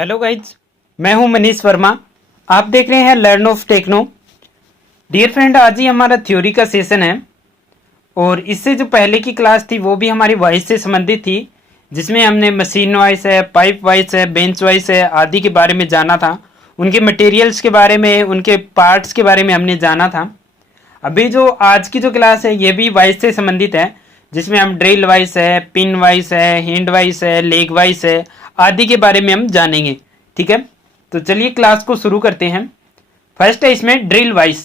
Hello guys, मैं हूं मनीष वर्मा। आप देख रहे हैं learn of techno. Dear friend, आज ही हमारा थ्योरी का सेशन है और इससे जो पहले की क्लास थी वो भी हमारी वॉइस से संबंधित थी, जिसमें हमने मशीन वॉइस है, पाइप वॉइस है, बेंच वॉइस है आदि के बारे में जाना था। उनके मटेरियल्स के बारे में, उनके पार्ट्स के बारे में हमने जाना था। अभी जो आज की जो क्लास है ये भी वॉइस से संबंधित है, जिसमें हम ड्रिल वॉइस है, पिन वॉइस है, हैंड वॉइस है, लेग वॉइस है आदि के बारे में हम जानेंगे। ठीक है, तो चलिए क्लास को शुरू करते हैं। फर्स्ट है इसमें ड्रिल वॉइस।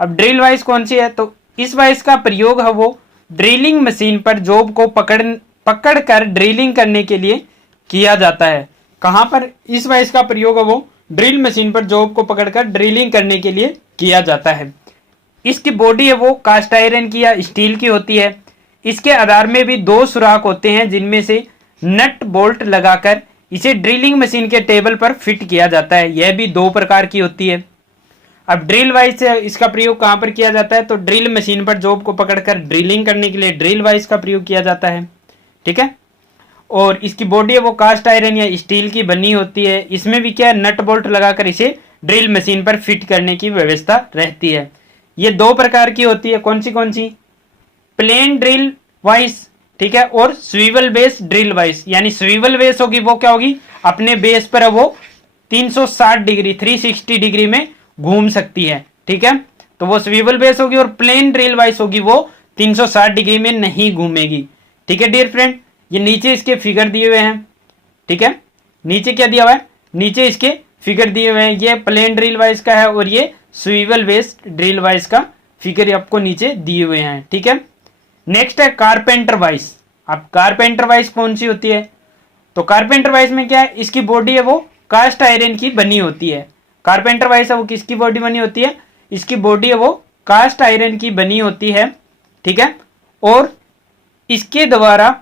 अब ड्रिल वॉइस कौन सी है, तो इस वॉइस का प्रयोग है वो ड्रिलिंग मशीन पर जॉब को पकड़ कर ड्रिलिंग करने के लिए किया जाता है। कहाँ पर इस वॉइस का प्रयोग है वो ड्रिल मशीन पर जॉब को पकड़कर ड्रिलिंग करने के लिए किया जाता है। इसकी बॉडी है वो कास्ट आयरन की या स्टील की होती है। इसके आधार में भी दो सुराख होते हैं जिनमें से नट बोल्ट लगाकर इसे ड्रिलिंग मशीन के टेबल पर फिट किया जाता है। यह भी दो प्रकार की होती है। अब ड्रिल वाइस इसका प्रयोग कहाँ पर किया जाता है, तो ड्रिल मशीन पर जॉब को पकड़कर ड्रिलिंग करने के लिए ड्रिल वाइस का प्रयोग किया जाता है। ठीक है, और इसकी बॉडी है वो कास्ट आयरन या स्टील की बनी होती है। इसमें भी क्या है, नट बोल्ट लगाकर इसे ड्रिल मशीन पर फिट करने की व्यवस्था रहती है। ये दो प्रकार की होती है। कौन सी, प्लेन ड्रिल वाइस, ठीक है, और स्वीवल बेस ड्रिल वाइस। यानी स्वीवल बेस होगी वो क्या होगी, अपने बेस पर वो 360 डिग्री 360 डिग्री में घूम सकती है। ठीक है, तो वो स्वीवल बेस होगी। और प्लेन ड्रिल वाइस होगी वो 360 डिग्री में नहीं घूमेगी। ठीक है डियर फ्रेंड, ये नीचे इसके फिगर दिए हुए हैं। ठीक है, नीचे क्या दिया हुआ है, नीचे इसके फिगर दिए हुए हैं। ये प्लेन ड्रिल वाइस का है और ये स्वीवल बेस ड्रिल वाइस का फिगर आपको नीचे दिए हुए हैं। ठीक है, नेक्स्ट है कारपेंटर वाइस। अब कारपेंटर वाइस कौन सी होती है, तो कारपेंटर वाइस में क्या है, इसकी बॉडी है वो कास्ट आयरन की बनी होती है। कारपेंटर वाइस है वो किसकी बॉडी बनी होती है, इसकी बॉडी है वो कास्ट आयरन की बनी होती है। ठीक है, और इसके द्वारा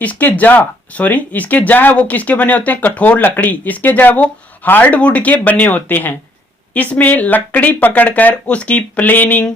इसके जा है वो किसके बने होते हैं, कठोर लकड़ी। इसके जा वो हार्डवुड के बने होते हैं। इसमें लकड़ी पकड़कर उसकी प्लेनिंग,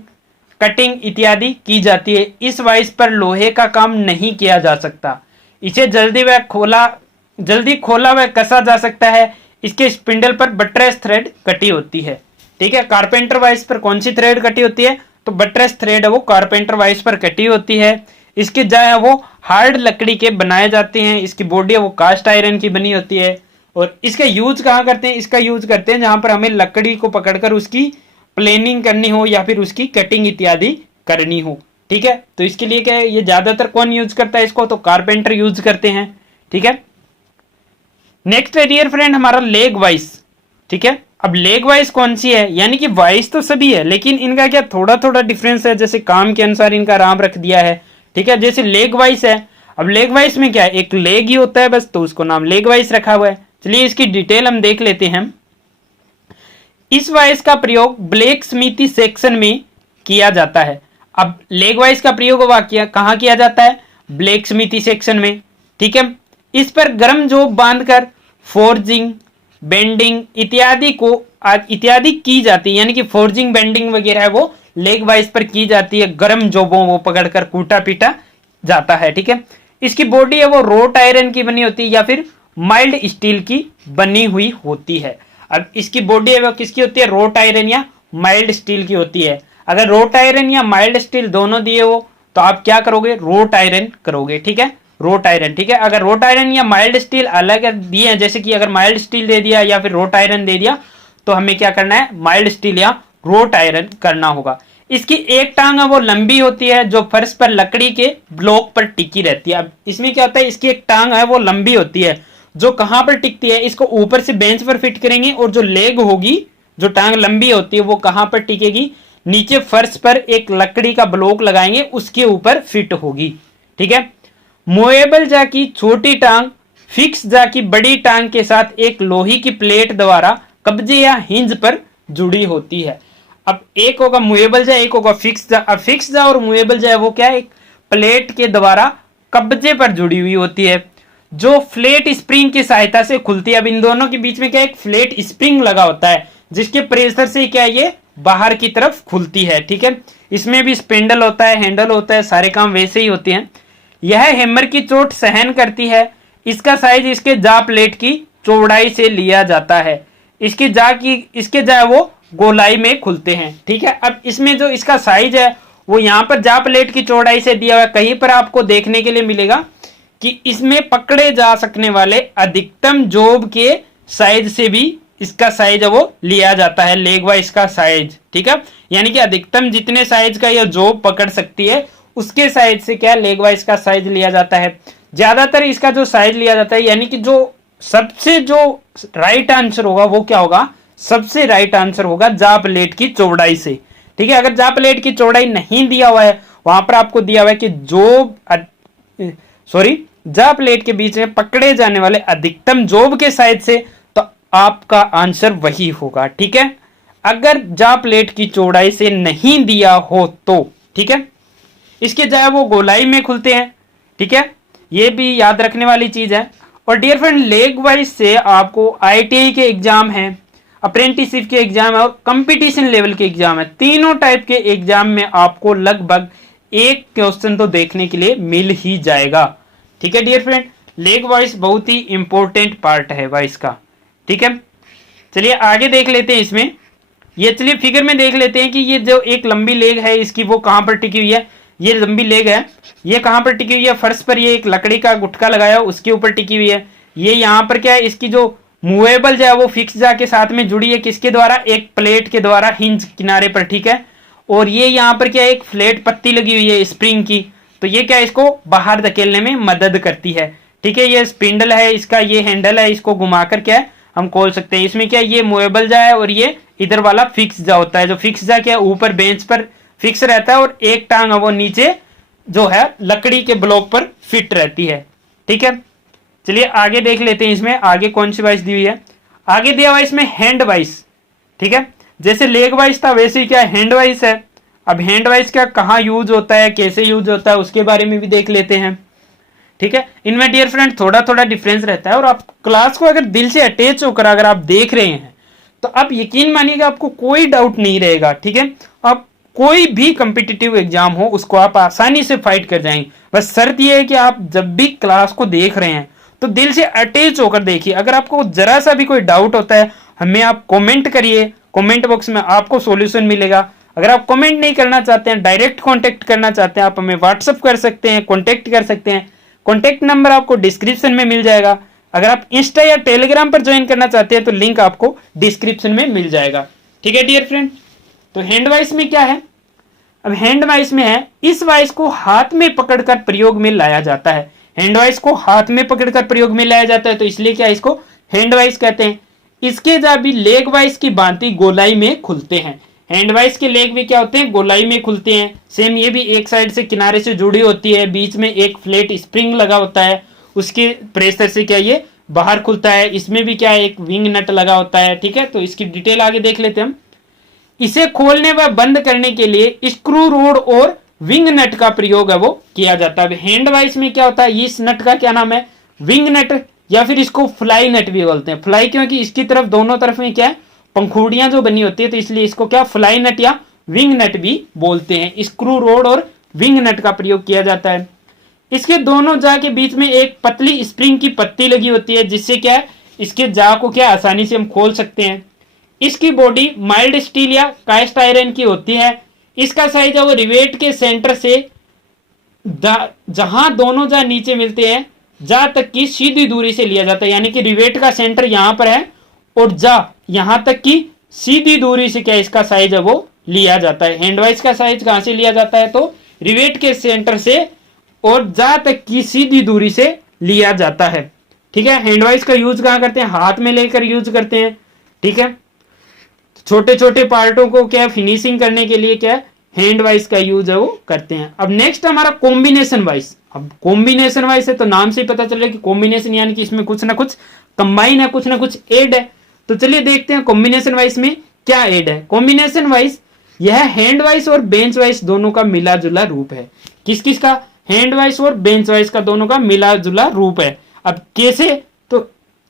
कटिंग इत्यादि की जाती है। इस वाइस पर लोहे का काम नहीं किया जा सकता। इसे जल्दी खोला व कसा जा सकता है। इसके स्पिंडल पर बट्रेस थ्रेड कटी होती है। ठीक है, कारपेंटर वाइस पर कौन सी थ्रेड कटी होती है, तो बट्रेस थ्रेड है वो कारपेंटर वाइस पर कटी होती है। इसके जा है वो हार्ड लकड़ी के बनाए जाते हैं। इसकी बॉडी है वो कास्ट आयरन की बनी होती है। और इसका यूज कहाँ करते हैं, इसका यूज करते हैं जहां पर हमें लकड़ी को पकड़कर उसकी प्लेनिंग करनी हो या फिर उसकी कटिंग इत्यादि करनी हो। ठीक है, तो इसके लिए क्या है, ये ज्यादातर कौन यूज करता है इसको, तो कारपेंटर यूज करते हैं। ठीक है, नेक्स्ट है डियर फ्रेंड हमारा लेग वाइस। ठीक है, अब लेग वाइस कौन सी है, यानी कि वाइस तो सभी है लेकिन इनका क्या थोड़ा थोड़ा डिफरेंस है, जैसे काम के अनुसार इनका नाम रख दिया है। ठीक है, जैसे लेग वाइस है, अब लेग वाइस में क्या है, एक लेग ही होता है बस, तो उसको नाम लेग वाइस रखा हुआ है। चलिए इसकी डिटेल हम देख लेते हैं। इस वाइस का प्रयोग ब्लैक स्मिथी सेक्शन में किया जाता है। अब लेग वाइस का प्रयोग कहाँ किया जाता है, ब्लैक स्मिथी सेक्शन में। ठीक है, इस पर गर्म जोब बांधकर फोर्जिंग, बेंडिंग इत्यादि की जाती है। यानी कि फोर्जिंग, बेंडिंग वगैरह है वो लेग वाइस पर की जाती है। गर्म जोबों वो पकड़कर कूटा पीटा जाता है। ठीक है, इसकी बॉडी है वो रोट आयरन की बनी होती है या फिर माइल्ड स्टील की बनी हुई होती है। अब इसकी बॉडी है वो किसकी होती है, रोट आयरन या माइल्ड स्टील की होती है। अगर रोट आयरन या माइल्ड स्टील दोनों दिए हो तो आप क्या करोगे, रोट आयरन करोगे। ठीक है, रोट आयरन। ठीक है, अगर रोट आयरन या माइल्ड स्टील अलग दिए हैं, जैसे कि अगर माइल्ड स्टील दे दिया या फिर रोट आयरन दे दिया, तो हमें क्या करना है, माइल्ड स्टील या रोट आयरन करना होगा। इसकी एक टांग है वो लंबी होती है जो फर्श पर लकड़ी के ब्लॉक पर टिकी रहती है। अब इसमें क्या होता है, इसकी एक टांग है वो लंबी होती है जो कहां पर टिकती है, इसको ऊपर से बेंच पर फिट करेंगे और जो लेग होगी, जो टांग लंबी होती है वो कहां पर टिकेगी, नीचे फर्श पर एक लकड़ी का ब्लॉक लगाएंगे उसके ऊपर फिट होगी। ठीक है, मूवेबल जा की छोटी टांग फिक्स जा की बड़ी टांग के साथ एक लोहे की प्लेट द्वारा कब्जे या हिंज पर जुड़ी होती है। अब एक होगा मूवेबल जा, एक होगा फिक्स जा। अब फिक्स जा और मूवेबल जा वो क्या है, एक प्लेट के द्वारा कब्जे पर जुड़ी हुई होती है जो फ्लैट स्प्रिंग की सहायता से खुलती है। अब इन दोनों के बीच में क्या एक फ्लैट स्प्रिंग लगा होता है जिसके प्रेशर से क्या ये बाहर की तरफ खुलती है। ठीक है, इसमें भी स्पिंडल होता है, हैंडल होता है, सारे काम वैसे ही होते हैं। यह हैमर की चोट सहन करती है। इसका साइज इसके जा प्लेट की चौड़ाई से लिया जाता है। इसके जा वो गोलाई में खुलते हैं। ठीक है, अब इसमें जो इसका साइज है वो यहाँ पर जा प्लेट की चौड़ाई से दिया हुआ है। कहीं पर आपको देखने के लिए मिलेगा कि इसमें पकड़े जा सकने वाले अधिकतम जोब के साइज से भी इसका साइज है वो लिया जाता है, लेग वाइज का साइज। ठीक है, यानी कि अधिकतम जितने साइज का यह जोब पकड़ सकती है उसके साइज से क्या लेग वाइज का साइज लिया जाता है। ज्यादातर इसका जो साइज लिया जाता है, यानी कि जो सबसे जो राइट आंसर होगा वो क्या होगा, सबसे राइट आंसर होगा जा प्लेट की चौड़ाई से। ठीक है, अगर जा प्लेट की चौड़ाई नहीं दिया हुआ है, वहां पर आपको दिया हुआ है कि जा प्लेट के बीच में पकड़े जाने वाले अधिकतम जोब के साइज से, तो आपका आंसर वही होगा। ठीक है, अगर जा प्लेट की चौड़ाई से नहीं दिया हो तो, ठीक है, इसके जाए वो गोलाई में खुलते हैं। ठीक है, ये भी याद रखने वाली चीज है। और डियर फ्रेंड, लेग वाइज से आपको ITI के एग्जाम है, अप्रेंटिसशिप के एग्जाम है और कंपटीशन लेवल के एग्जाम है। तीनों टाइप के एग्जाम में आपको लगभग एक क्वेश्चन तो देखने के लिए मिल ही जाएगा। ठीक है डियर फ्रेंड, लेग वाइज बहुत ही इंपॉर्टेंट पार्ट है वाइज का। ठीक है, चलिए आगे देख लेते हैं इसमें। ये चलिए फिगर में देख लेते हैं कि ये जो एक लंबी लेग है इसकी वो कहां पर टिकी हुई है। ये लंबी लेग है, ये कहां पर टिकी हुई है, फर्श पर ये एक लकड़ी का गुटका लगाया उसके ऊपर टिकी हुई है। ये यहाँ पर क्या है, इसकी जो मूवेबल जो है वो फिक्स जा के साथ में जुड़ी है, किसके द्वारा, एक प्लेट के द्वारा हिंज किनारे पर। ठीक है, और ये यहाँ पर क्या है, एक फ्लैट पत्ती लगी हुई है स्प्रिंग की, तो ये क्या है, इसको बाहर धकेलने में मदद करती है। ठीक है, ये स्पिंडल है, इसका ये हैंडल है, इसको घुमाकर क्या है हम खोल सकते हैं। इसमें क्या है, ये मूवेबल जा है और ये इधर वाला फिक्स जा होता है। जो फिक्स जा क्या है, ऊपर बेंच पर फिक्स रहता है और एक टांग है वो नीचे जो है लकड़ी के ब्लॉक पर फिट रहती है। ठीक है, चलिए आगे देख लेते हैं इसमें आगे कौन सी वाइस दी हुई है। आगे दिया हुआ इसमें हैंड वाइस। ठीक है, जैसे लेग वाइस था वैसे ही क्या हैंड वाइस है। अब हैंड वाइस क्या कहाँ यूज होता है, कैसे यूज होता है, उसके बारे में भी देख लेते हैं। ठीक है, इनमें डियर फ्रेंड थोड़ा थोड़ा डिफरेंस रहता है और आप क्लास को अगर दिल से अटैच होकर अगर आप देख रहे हैं तो आप यकीन मानिएगा आपको कोई डाउट नहीं रहेगा। ठीक है, आप कोई भी कॉम्पिटिटिव एग्जाम हो उसको आप आसानी से फाइट कर जाएंगे। बस शर्त यह है कि आप जब भी क्लास को देख रहे हैं तो दिल से अटैच होकर देखिए। अगर आपको जरा सा भी कोई डाउट होता है हमें आप कमेंट करिए, कमेंट बॉक्स में आपको सॉल्यूशन मिलेगा। अगर आप कमेंट नहीं करना चाहते हैं, डायरेक्ट कांटेक्ट करना चाहते हैं, आप हमें व्हाट्सएप कर सकते हैं, कांटेक्ट कर सकते हैं। कांटेक्ट नंबर आपको डिस्क्रिप्शन में मिल जाएगा। अगर आप इंस्टा या टेलीग्राम पर ज्वाइन करना चाहते हैं तो लिंक आपको डिस्क्रिप्शन में मिल जाएगा। ठीक है डियर फ्रेंड, तो हैंड वाइस में क्या है, अब हैंड वाइस में है इस वाइस को हाथ में पकड़कर प्रयोग में लाया जाता है। हैंड वाइस को हाथ में पकड़कर प्रयोग में लाया जाता है तो इसलिए क्या इसको हैंड वाइस कहते हैं। इसके जा भी लेग वाइस की भांति गोलाई में खुलते हैं। हैंड वाइस के लेग भी क्या होते हैं, गोलाई में खुलते हैं। सेम ये भी एक साइड से किनारे से जुड़ी होती है, बीच में एक फ्लैट स्प्रिंग लगा होता है, उसके प्रेशर से क्या ये बाहर खुलता है। इसमें भी क्या एक विंग नट लगा होता है। ठीक है, तो इसकी डिटेल आगे देख लेते हैं हम। इसे खोलने व बंद करने के लिए स्क्रू रोड और विंग नट का प्रयोग है वो किया जाता है। हैंड वाइस में क्या होता है, इस नट का क्या नाम है, विंग नट, या फिर इसको फ्लाई नट भी बोलते हैं। फ्लाई क्योंकि इसकी तरफ दोनों तरफ में क्या है पंखुड़ियां जो बनी होती है, तो इसलिए इसको क्या फ्लाई नट या विंग नट भी बोलते हैं। स्क्रू रोड और विंग नट का प्रयोग किया जाता है। इसके दोनों जा के बीच में एक पतली स्प्रिंग की पत्ती लगी होती है जिससे क्या है इसके जा को क्या आसानी से हम खोल सकते हैं। इसकी बॉडी माइल्ड स्टील या कास्ट आयरन की होती है। इसका साइज है वो रिवेट के सेंटर से जहां दोनों जा नीचे मिलते हैं जा तक की सीधी दूरी से लिया जाता है। यानी कि रिवेट का सेंटर यहां पर है और जा यहां तक की सीधी दूरी से क्या इसका साइज है वो लिया जाता है। हैंडवाइस का साइज कहां से लिया जाता है, तो रिवेट के सेंटर से और जा तक की सीधी दूरी से लिया जाता है। ठीक है, हैंडवाइस का यूज कहां करते हैं, हाथ में लेकर यूज करते हैं। ठीक है, छोटे छोटे पार्टों को क्या फिनिशिंग करने के लिए क्या हैंड वाइस का यूज है वो करते हैं। अब नेक्स्ट हमारा कॉम्बिनेशन वाइस। अब कॉम्बिनेशन वाइस है तो नाम से ही पता चल रहा है कि कॉम्बिनेशन यानी कि इसमें कुछ ना कुछ कंबाइन है, कुछ ना कुछ ऐड है। तो चलिए देखते हैं कॉम्बिनेशन वाइस में क्या ऐड है। कॉम्बिनेशन वाइस यह हैंड वाइस और बेंच वाइस दोनों का मिला जुला रूप है। किस किस का, हैंड वाइस और बेंच वाइस का दोनों का मिला जुला रूप है। अब कैसे, तो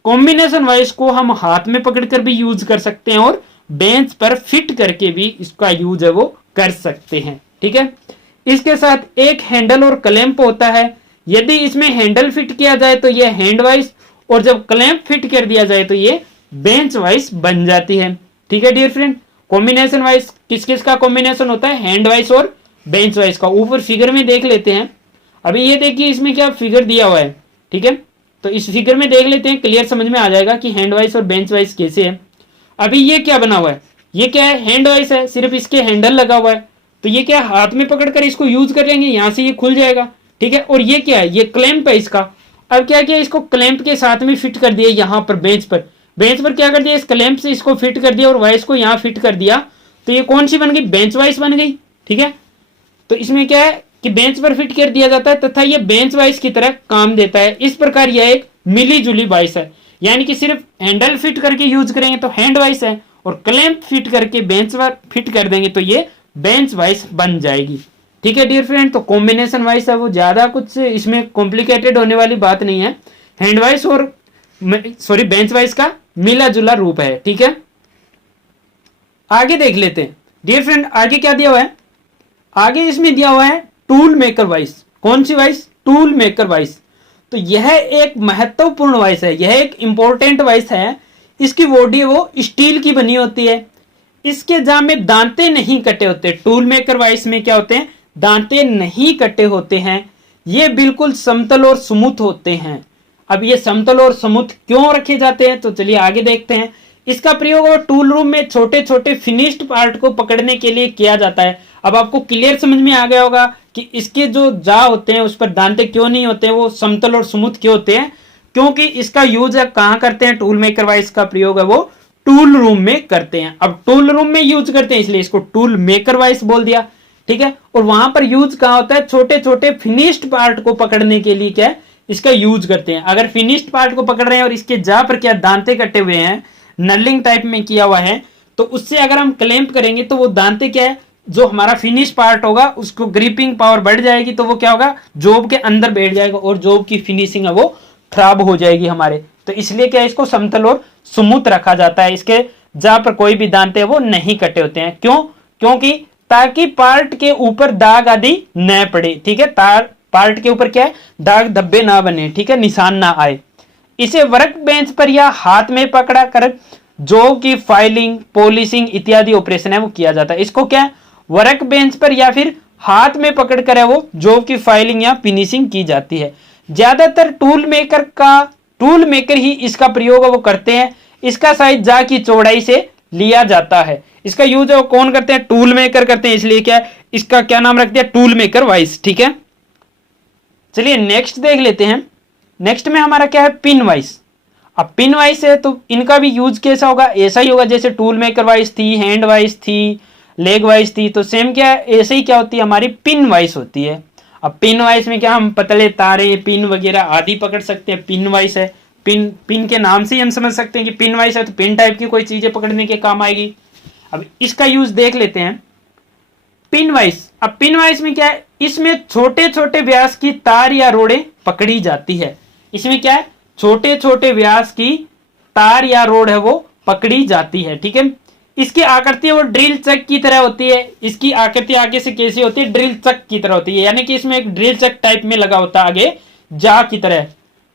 कॉम्बिनेशन वाइस को हम हाथ में पकड़कर भी यूज कर सकते हैं और बेंच पर फिट करके भी इसका यूज है वो कर सकते हैं। ठीक है, इसके साथ एक हैंडल और क्लैंप होता है। यदि इसमें हैंडल फिट किया जाए तो यह हैंड वाइस और जब क्लैंप फिट कर दिया जाए तो ये बेंच वाइस बन जाती है। ठीक है डियर फ्रेंड, कॉम्बिनेशन वाइस किस किस का कॉम्बिनेशन होता है, हैंड वाइस और बेंच वाइस का। ऊपर फिगर में देख लेते हैं। अभी ये देखिए इसमें क्या फिगर दिया हुआ है, ठीक है, तो इस फिगर में देख लेते हैं, क्लियर समझ में आ जाएगा कि हैंड वाइस और बेंच वाइस कैसे है। अभी ये क्या बना हुआ है, ये क्या है, हैंड वाइस है, सिर्फ इसके हैंडल लगा हुआ है, तो ये क्या हाथ में पकड़कर इसको यूज कर लेंगे, यहां से ये खुल जाएगा। ठीक है, और ये क्या है, ये क्लैंप है इसका। अब क्या किया, इसको क्लैंप के साथ में फिट कर दिया यहां पर बेंच पर। बेंच पर क्या कर दिया, इस क्लैंप से इसको फिट कर दिया और वाइस को यहां फिट कर दिया, तो ये कौन सी बन गई, बेंच वाइस बन गई। ठीक है, तो इसमें क्या है कि बेंच पर फिट कर दिया जाता है तथा ये बेंच वाइस की तरह काम देता है। इस प्रकार यह एक मिली जुली वाइस है, यानी कि सिर्फ हैंडल फिट करके यूज करेंगे तो हैंड वाइस है, और क्लैंप फिट करके बेंच पर फिट कर देंगे तो ये बेंच वाइस बन जाएगी। ठीक है डियर फ्रेंड, तो कॉम्बिनेशन वाइस है वो ज्यादा कुछ इसमें कॉम्प्लिकेटेड होने वाली बात नहीं है। हैंड वाइस और सॉरी बेंच वाइस का मिला जुला रूप है। ठीक है, आगे देख लेते हैं डियर फ्रेंड, आगे क्या दिया हुआ है, आगे इसमें दिया हुआ है टूल मेकर वाइस। कौन सी वाइस, टूल मेकर वाइस। तो यह एक महत्वपूर्ण वाइस है, यह एक इंपॉर्टेंट वाइस है। इसकी बॉडी वो स्टील की बनी होती है, इसके जहां में दांते नहीं कटे होते। टूल मेकर वाइस में क्या होते हैं, दांते नहीं कटे होते हैं, ये बिल्कुल समतल और स्मूथ होते हैं। अब ये समतल और स्मूथ क्यों रखे जाते हैं, तो चलिए आगे देखते हैं। इसका प्रयोग टूल रूम में छोटे छोटे फिनिश्ड पार्ट को पकड़ने के लिए किया जाता है। अब आपको क्लियर समझ में आ गया होगा कि इसके जो जा होते हैं उस पर दांते क्यों नहीं होते हैं, वो समतल और स्मूथ क्यों होते हैं, क्योंकि इसका यूज कहां करते हैं, टूल मेकर वाइस का प्रयोग है वो टूल रूम में करते हैं। अब टूल रूम में यूज करते हैं इसलिए इसको टूल मेकर वाइस बोल दिया। ठीक है, और वहां पर यूज कहां होता है, छोटे छोटे फिनिश्ड पार्ट को पकड़ने के लिए क्या है, इसका यूज करते हैं। अगर फिनिश्ड पार्ट को पकड़ रहे हैं और इसके जा पर क्या दांते कटे हुए हैं, नलिंग टाइप में किया हुआ है, तो उससे अगर हम क्लैंप करेंगे तो वो दांते क्या है, जो हमारा फिनिश पार्ट होगा उसको ग्रिपिंग पावर बढ़ जाएगी, तो वो क्या होगा, जॉब के अंदर बैठ जाएगा और जॉब की फिनिशिंग है वो खराब हो जाएगी हमारे। तो इसलिए क्या इसको समतल और स्मूथ रखा जाता है, इसके जहां पर कोई भी दांते हैं वो नहीं कटे होते हैं। क्यों, क्योंकि ताकि पार्ट के ऊपर दाग आदि न पड़े। ठीक है, पार्ट के ऊपर क्या है, दाग धब्बे ना बने, ठीक है, निशान ना आए। इसे वर्क बेंच पर या हाथ में पकड़ा कर जॉब की फाइलिंग, पॉलिशिंग इत्यादि ऑपरेशन है वो किया जाता है। इसको क्या है, वर्क बेंच पर या फिर हाथ में पकड़कर है वो जॉब की फाइलिंग या फिनिशिंग की जाती है। ज्यादातर टूल मेकर ही इसका प्रयोग वो करते हैं। इसका साइज जा की चौड़ाई से लिया जाता है। इसका यूज है वो कौन करते हैं, टूल मेकर करते हैं, इसलिए क्या इसका क्या नाम रख दिया, टूल मेकर वाइस। ठीक है, चलिए नेक्स्ट देख लेते हैं। नेक्स्ट में हमारा क्या है, पिन वाइस। अब पिन वाइस है तो इनका भी यूज कैसा होगा, ऐसा ही होगा जैसे टूल मेकर वाइस थी, हैंड वाइस थी, लेग वाइस थी, तो सेम क्या है, ऐसे ही क्या होती है, हमारी पिन वाइस होती है। अब पिन वाइस में क्या हम पतले तारे, पिन वगैरह आदि पकड़ सकते हैं, पिन वाइस है। पिन के नाम से ही हम समझ सकते हैं कि पिन वाइस है तो पिन टाइप की कोई चीजें पकड़ने के काम आएगी। अब इसका यूज देख लेते हैं, पिन वाइस। अब पिन वाइस में क्या है, इसमें छोटे छोटे व्यास की तार या रोड़े पकड़ी जाती है। इसमें क्या है, छोटे छोटे व्यास की तार या रोड है वो पकड़ी जाती है। ठीक है, इसकी आकृति वो ड्रिल चक की तरह होती है। इसकी आकृति आगे से कैसी होती है, ड्रिल चक की तरह होती है, यानी कि इसमें एक ड्रिल चक टाइप में लगा होता है आगे जा की तरह।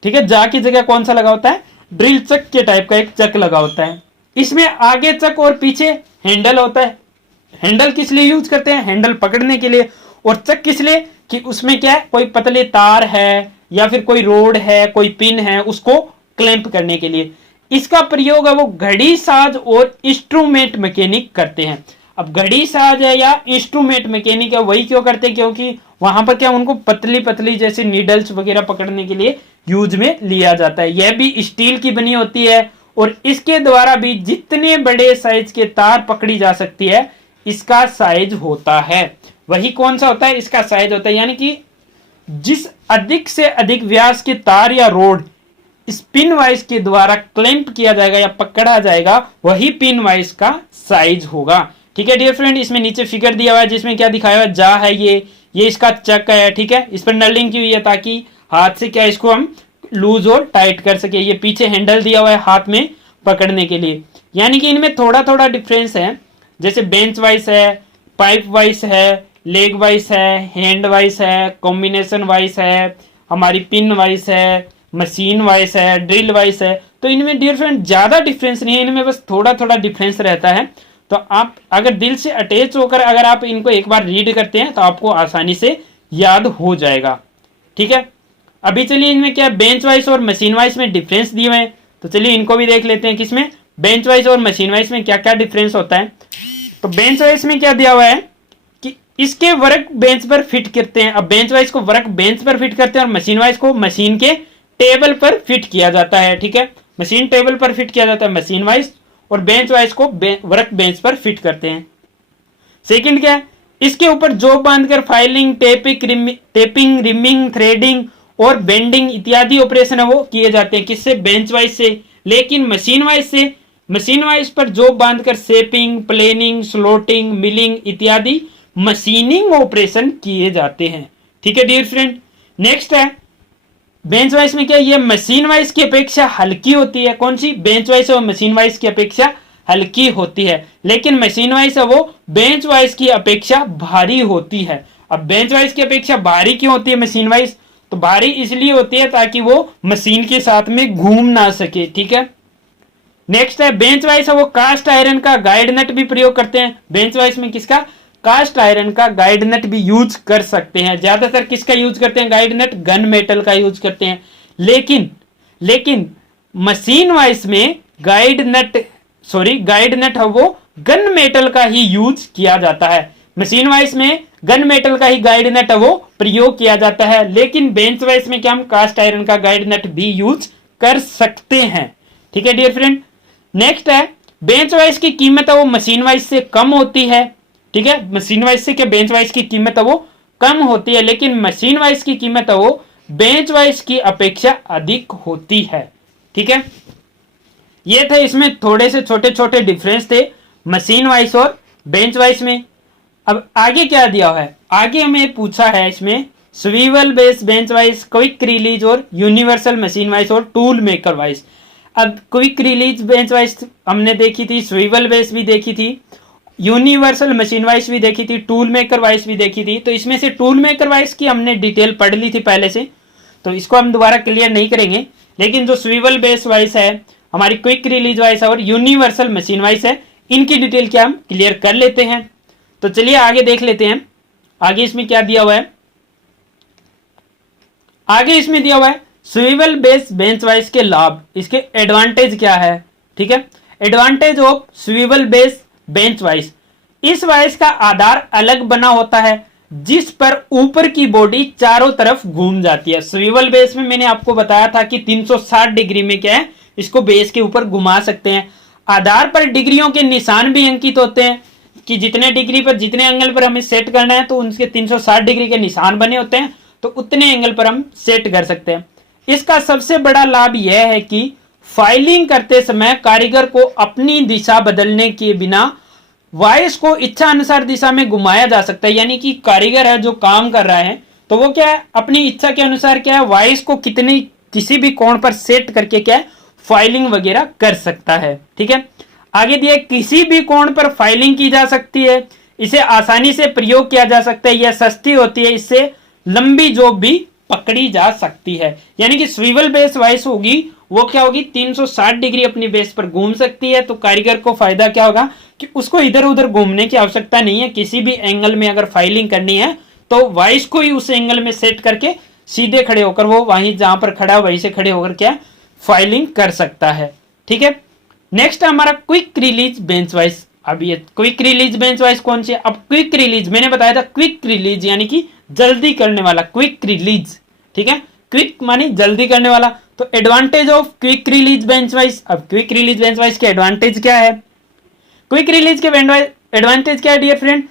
ठीक है, जा की जगह कौन सा लगा होता है, ड्रिल चक के टाइप का एक चक लगा होता है। इसमें आगे चक और पीछे हैंडल होता है। हैंडल किस लिए यूज करते हैं, हैंडल पकड़ने के लिए, और चक किस लिए, कि उसमें क्या है, कोई पतले तार है या फिर कोई रोड है, कोई पिन है, उसको क्लैंप करने के लिए। इसका प्रयोग है वो घड़ी साज और इंस्ट्रूमेंट मैकेनिक करते हैं। अब घड़ी साज है या इंस्ट्रूमेंट मैकेनिक है, वही क्यों करते हैं, क्योंकि वहां पर क्या उनको पतली पतली जैसे नीडल्स वगैरह पकड़ने के लिए यूज में लिया जाता है। यह भी स्टील की बनी होती है और इसके द्वारा भी जितने बड़े साइज के तार पकड़ी जा सकती है इसका साइज होता है। वही कौन सा होता है, इसका साइज होता है, यानी कि जिस अधिक से अधिक व्यास के तार या रोड पिन वाइस के द्वारा क्लैंप किया जाएगा या पकड़ा जाएगा, वही पिन वाइस का साइज होगा। ठीक है डियर फ्रेंड, इसमें नीचे फिगर दिया हुआ है जिसमें क्या दिखाया हुआ है, जा है ये इसका चक है। ठीक है, इस पर नलिंग की हुई है ताकि हाथ से क्या इसको हम लूज और टाइट कर सके। ये पीछे हैंडल दिया हुआ है हाथ में पकड़ने के लिए, यानी कि इनमें थोड़ा थोड़ा डिफरेंस है। जैसे बेंच वाइस है, पाइप वाइस है, लेग वाइस है, हैंड वाइस है, कॉम्बिनेशन वाइस है, हमारी पिन वाइस है, मशीन वॉइस है, ड्रिल वॉइस है, तो इनमें डियर फ्रेंड ज्यादा डिफरेंस नहीं है, इनमें बस थोड़ा थोड़ा डिफरेंस रहता है। तो आप अगर दिल से अटैच होकर अगर आप इनको एक बार रीड करते हैं तो आपको आसानी से याद हो जाएगा। ठीक है, अभी चलिए इनमें क्या बेंच वाइज और मशीन वाइज में डिफरेंस दिए हुए हैं, तो चलिए इनको भी देख लेते हैं किसमें बेंच वाइज और मशीन वाइज में क्या क्या डिफरेंस होता है। तो बेंच वाइज में क्या दिया हुआ है कि इसके वर्क बेंच पर फिट करते हैं। अब बेंच वाइज को वर्क बेंच पर फिट करते हैं और मशीन वाइज को मशीन के टेबल पर फिट किया जाता है। ठीक है, मशीन टेबल पर फिट किया जाता है मशीन वाइज, और बेंच वाइज को वर्क बेंच पर फिट करते हैं। सेकंड क्या है, इसके ऊपर जॉब बांधकर फाइलिंग, टेपिंग, रिमिंग, थ्रेडिंग और बेंडिंग इत्यादि ऑपरेशन है वो किए जाते हैं। किससे? बेंच वाइज से। लेकिन मशीन वाइज से, मशीन वाइज पर जॉब बांधकर शेपिंग, प्लेनिंग, स्लोटिंग, मिलिंग इत्यादि मशीनिंग ऑपरेशन किए जाते हैं। ठीक है डियर फ्रेंड, नेक्स्ट है बेंच वाइज में क्या, ये मशीन वाइज की अपेक्षा हल्की होती है। कौन सी? बेंच वाइज और मशीन वाइज की अपेक्षा हल्की होती है, लेकिन मशीन वाइज है वो बेंच वाइज की अपेक्षा भारी होती है। अब बेंच वाइज की अपेक्षा भारी क्यों होती है मशीन वाइज? तो भारी इसलिए होती है ताकि वो मशीन के साथ में घूम ना सके। ठीक है, नेक्स्ट है बेंच वाइज है वो कास्ट आयरन का गाइड नट भी प्रयोग करते हैं। बेंच वाइज में किसका? कास्ट आयरन का गाइड नट भी यूज कर सकते हैं। ज्यादातर किसका यूज करते हैं गाइड नट? गन मेटल का यूज करते हैं। लेकिन मशीन वाइज में गाइड नट है वो गन मेटल का ही यूज किया जाता है। मशीन वाइज में गन मेटल का ही गाइड नट है वो प्रयोग किया जाता है, लेकिन बेंच वाइज में क्या हम कास्ट आयरन का गाइड नट भी यूज कर सकते हैं। ठीक है डियर फ्रेंड, नेक्स्ट है बेंच वाइज की कीमत है वो मशीन वाइज से कम होती है। ठीक है, मशीन वाइज से क्या बेंच वाइज की कीमत है वो कम होती है, लेकिन मशीन वाइज की कीमत है वो बेंच वाइज की अपेक्षा अधिक होती है। ठीक है, ये थे इसमें थोड़े से छोटे छोटे डिफरेंस थे मशीन वाइज और बेंच वाइज में। अब आगे क्या दिया हुआ है? आगे हमें पूछा है इसमें swivel base bench vice, quick release और यूनिवर्सल मशीन वाइज और टूल मेकर वाइज। अब क्विक रिलीज बेंच वाइज हमने देखी थी, स्वीवल बेस भी देखी थी, यूनिवर्सल मशीन वाइज भी देखी थी, टूल मेकर वाइज भी देखी थी। तो इसमें से टूल मेकर वाइज की हमने डिटेल पढ़ ली थी पहले से, तो इसको हम दोबारा क्लियर नहीं करेंगे। लेकिन जो स्वीवल बेस वाइज है, हमारी क्विक रिलीज वाइज और यूनिवर्सल मशीन वाइज है, इनकी डिटेल क्या हम क्लियर कर लेते हैं। तो चलिए आगे देख लेते हैं आगे इसमें क्या दिया हुआ है। आगे इसमें दिया हुआ है स्वीवल बेस बेंच वाइज के लाभ, इसके एडवांटेज क्या है। ठीक है, advantage of swivel base bench vice, इस वाइज का आधार अलग बना होता है जिस पर ऊपर की बॉडी चारों तरफ घूम जाती है। स्वीवल बेस में मैंने आपको बताया था कि 360 डिग्री में क्या है, इसको बेस के ऊपर घुमा सकते हैं। आधार पर डिग्रियों के निशान भी अंकित होते हैं कि जितने डिग्री पर, जितने एंगल पर हमें सेट करना है, तो उनके 360 डिग्री के निशान बने होते हैं, तो उतने एंगल पर हम सेट कर सकते हैं। इसका सबसे बड़ा लाभ यह है कि फाइलिंग करते समय कारीगर को अपनी दिशा बदलने के बिना वॉइस को इच्छा अनुसार दिशा में घुमाया जा सकता है। यानी कि कारीगर है जो काम कर रहा है, तो वो क्या है, अपनी इच्छा के अनुसार क्या है, वॉइस को किसी भी कोण पर सेट करके क्या है, फाइलिंग वगैरह कर सकता है। ठीक है, आगे दिया किसी भी कोण पर फाइलिंग की जा सकती है, इसे आसानी से प्रयोग किया जा सकता है, यह सस्ती होती है, इससे लंबी जॉब भी पकड़ी जा सकती है। यानी कि स्वीवल बेस वॉइस होगी वो क्या होगी, 360 डिग्री अपनी बेस पर घूम सकती है। तो कारीगर को फायदा क्या होगा कि उसको इधर उधर घूमने की आवश्यकता नहीं है। किसी भी एंगल में अगर फाइलिंग करनी है तो वॉइस को ही उस एंगल में सेट करके सीधे खड़े होकर वो वहीं जहां पर खड़ा वहीं से खड़े होकर क्या फाइलिंग कर सकता है। ठीक है, नेक्स्ट है हमारा क्विक रिलीज बेंच वाइज। अब ये क्विक रिलीज बेंच वाइज कौन सी है? अब क्विक रिलीज मैंने बताया था, क्विक रिलीज यानी कि जल्दी करने वाला, क्विक रिलीज। ठीक है, क्विक मानी जल्दी करने वाला। तो advantage of quick release bench wise, अब क्विक रिलीज बेंच वाइज के एडवांटेज क्या है? क्विक रिलीज के एडवांटेज क्या है डियर फ्रेंड?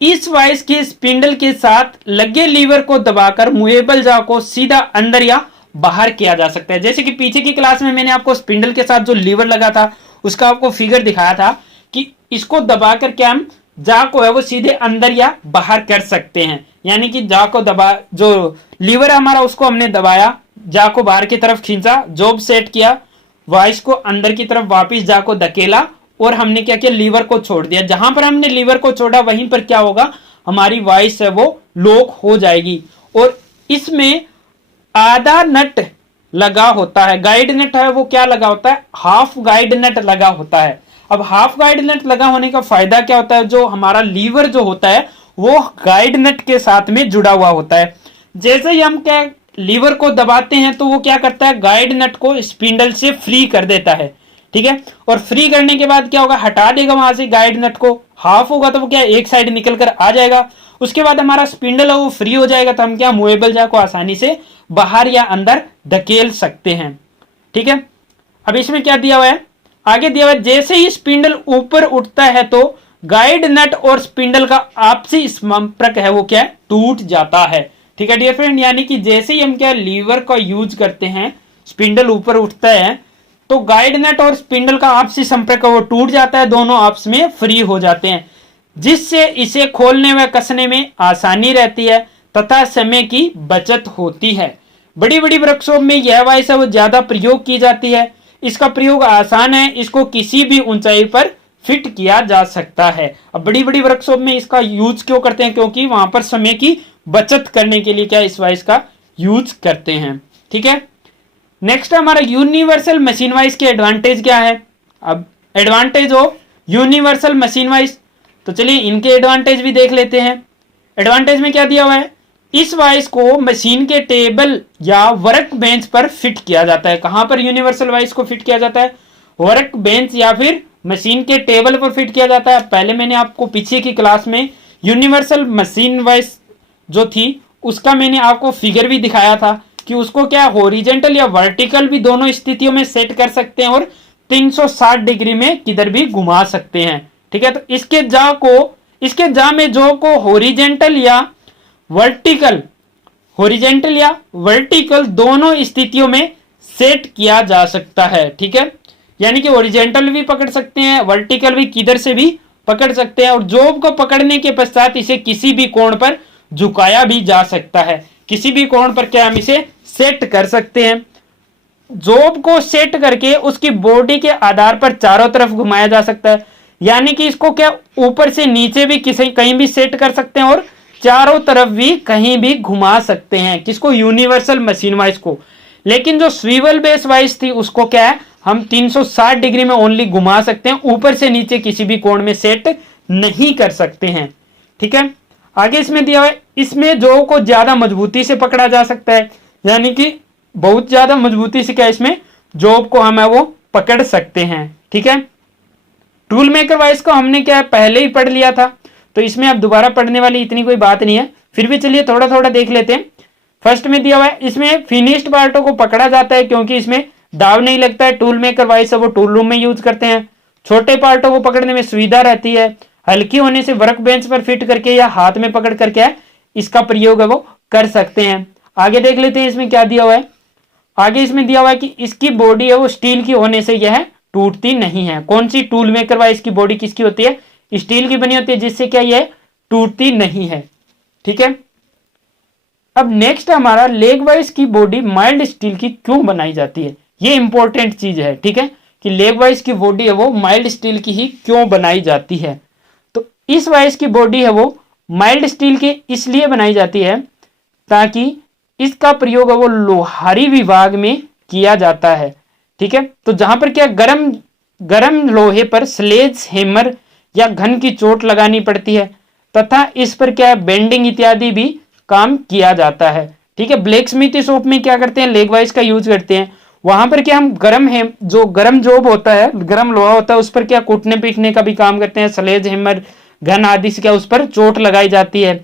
इस वाइस के स्पिंडल के साथ लगे लीवर को दबाकर मूवेबल जा को सीधा अंदर या बाहर किया जा सकता है। जैसे कि पीछे की क्लास में मैंने आपको स्पिंडल के साथ जो लीवर लगा था उसका आपको फिगर दिखाया था कि इसको दबाकर क्या हम जा को है वो सीधे अंदर या बाहर कर सकते हैं। यानी कि जा को दबा, जो लीवर है हमारा उसको हमने दबाया, जा को बाहर की तरफ खींचा, जॉब सेट किया, वॉइस को अंदर की तरफ वापिस जा को धकेला और हमने क्या किया, लीवर को छोड़ दिया। जहां पर हमने लीवर को छोड़ा वहीं पर क्या होगा, हमारी वॉइस है वो लॉक हो जाएगी। और इसमें आधा नट लगा होता है। गाइड नट है वो क्या लगा होता है, हाफ गाइड नट लगा होता है। अब हाफ गाइड नट लगा होने का फायदा क्या होता है, जो हमारा लीवर जो होता है वो गाइड नट के साथ में जुड़ा हुआ होता है। जैसे ही हम क्या लीवर को दबाते हैं तो वो क्या करता है, गाइड नट को स्पिंडल से फ्री कर देता है, ठीक है। और फ्री करने के बाद क्या होगा, हटा देगा वहां से गाइड नट को। हाफ होगा तो वो क्या एक साइड निकल कर आ जाएगा। उसके बाद हमारा स्पिंडल है वो फ्री हो जाएगा, तो हम क्या मूवेबल जार को आसानी से बाहर या अंदर धकेल सकते हैं, ठीक है। अब इसमें क्या दिया हुआ है, आगे दिया हुआ है, जैसे ही स्पिंडल ऊपर उठता है तो गाइड नट और स्पिंडल का आपसी संपर्क है वो क्या है, टूट जाता है, ठीक है डियर फ्रेंड। यानी कि जैसे ही हम क्या लीवर का यूज करते हैं, स्पिंडल ऊपर उठता है तो गाइड नट और स्पिंडल का आपसी संपर्क वो टूट जाता है, दोनों आपस में फ्री हो जाते हैं, जिससे इसे खोलने व कसने में आसानी रहती है तथा समय की बचत होती है। बड़ी बड़ी वर्कशॉप में यह वाइस है वो ज्यादा प्रयोग की जाती है। इसका प्रयोग आसान है, इसको किसी भी ऊंचाई पर फिट किया जा सकता है। अब बड़ी बड़ी वर्कशॉप में इसका यूज क्यों करते हैं, क्योंकि वहां पर समय की बचत करने के लिए क्या इस वाइस का यूज करते हैं, ठीक है। नेक्स्ट हमारा यूनिवर्सल मशीन वाइस के एडवांटेज क्या है। अब एडवांटेज हो यूनिवर्सल मशीन वाइस, तो चलिए इनके एडवांटेज भी देख लेते हैं। एडवांटेज में क्या दिया हुआ है, इस वाइस को मशीन के टेबल या वर्क बेंच पर फिट किया जाता है। कहां पर यूनिवर्सल वाइस को फिट किया जाता है, वर्क बेंच या फिर मशीन के टेबल पर फिट किया जाता है। पहले मैंने आपको पीछे की क्लास में यूनिवर्सल मशीन वाइस जो थी उसका मैंने आपको फिगर भी दिखाया था कि उसको क्या हॉरिजेंटल या वर्टिकल भी दोनों स्थितियों में सेट कर सकते हैं और 360 डिग्री में किधर भी घुमा सकते हैं, ठीक है। तो इसके जा में जो को हॉरिजेंटल या वर्टिकल दोनों स्थितियों में सेट किया जा सकता है, ठीक है। यानी कि हॉरिजेंटल भी पकड़ सकते हैं, वर्टिकल भी किधर से भी पकड़ सकते हैं, और जॉब को पकड़ने के पश्चात इसे किसी भी कोण पर झुकाया भी जा सकता है। किसी भी कोण पर क्या हम इसे सेट कर सकते हैं। जॉब को सेट करके उसकी बॉडी के आधार पर चारों तरफ घुमाया जा सकता है। यानी कि इसको क्या ऊपर से नीचे भी किसी कहीं भी सेट कर सकते हैं और चारों तरफ भी कहीं भी घुमा सकते हैं, किसको, यूनिवर्सल मशीन वाइस को। लेकिन जो स्वीवल बेस वाइस थी उसको क्या है, हम 360 डिग्री में ओनली घुमा सकते हैं, ऊपर से नीचे किसी भी कोण में सेट नहीं कर सकते हैं, ठीक है। आगे इसमें दिया हुआ है, इसमें जो को ज्यादा मजबूती से पकड़ा जा सकता है, यानी कि बहुत ज्यादा मजबूती से क्या इसमें जॉब को हम है वो पकड़ सकते हैं, ठीक है। टूल मेकर वाइस को हमने क्या पहले ही पढ़ लिया था, तो इसमें अब दोबारा पढ़ने वाली इतनी कोई बात नहीं है, फिर भी चलिए थोड़ा थोड़ा देख लेते हैं। फर्स्ट में दिया हुआ है, इसमें फिनिश्ड पार्टों को पकड़ा जाता है क्योंकि इसमें दाव नहीं लगता है। टूल मेकर वाइस वो टूल रूम में यूज करते हैं। छोटे पार्टों को पकड़ने में सुविधा रहती है। हल्की होने से वर्क बेंच पर फिट करके या हाथ में पकड़ करके इसका प्रयोग है वो कर सकते हैं। आगे देख लेते हैं इसमें क्या दिया हुआ है। आगे इसमें दिया हुआ है कि इसकी बॉडी है वो स्टील की होने से यह टूटती नहीं है। कौन सी, टूल मेकर वाइस की बॉडी किसकी होती है, स्टील की बनी होती है, जिससे क्या यह टूटती नहीं है, ठीक है। अब नेक्स्ट हमारा लेग वाइस की बॉडी माइल्ड स्टील की क्यों बनाई जाती है, ये इंपॉर्टेंट चीज है, ठीक है, कि लेग वाइस की बॉडी है वो माइल्ड स्टील की ही क्यों बनाई जाती है। तो इस वाइस की बॉडी है वो माइल्ड स्टील की इसलिए बनाई जाती है ताकि इसका प्रयोग है वो लोहारी विभाग में किया जाता है, ठीक है। तो जहां पर क्या गरम लोहे पर स्लेज, हैमर या घन की चोट लगानी पड़ती है तथा इस पर क्या बेंडिंग इत्यादि भी काम किया जाता है, ठीक है। ब्लैक स्मिथ शॉप में क्या करते हैं, लेग वाइस का यूज करते हैं। वहां पर क्या हम गरम जॉब होता है, गरम लोहा होता है, उस पर क्या कूटने पीटने का भी काम करते हैं। स्लेज, हैमर, घन आदि से क्या उस पर चोट लगाई जाती है।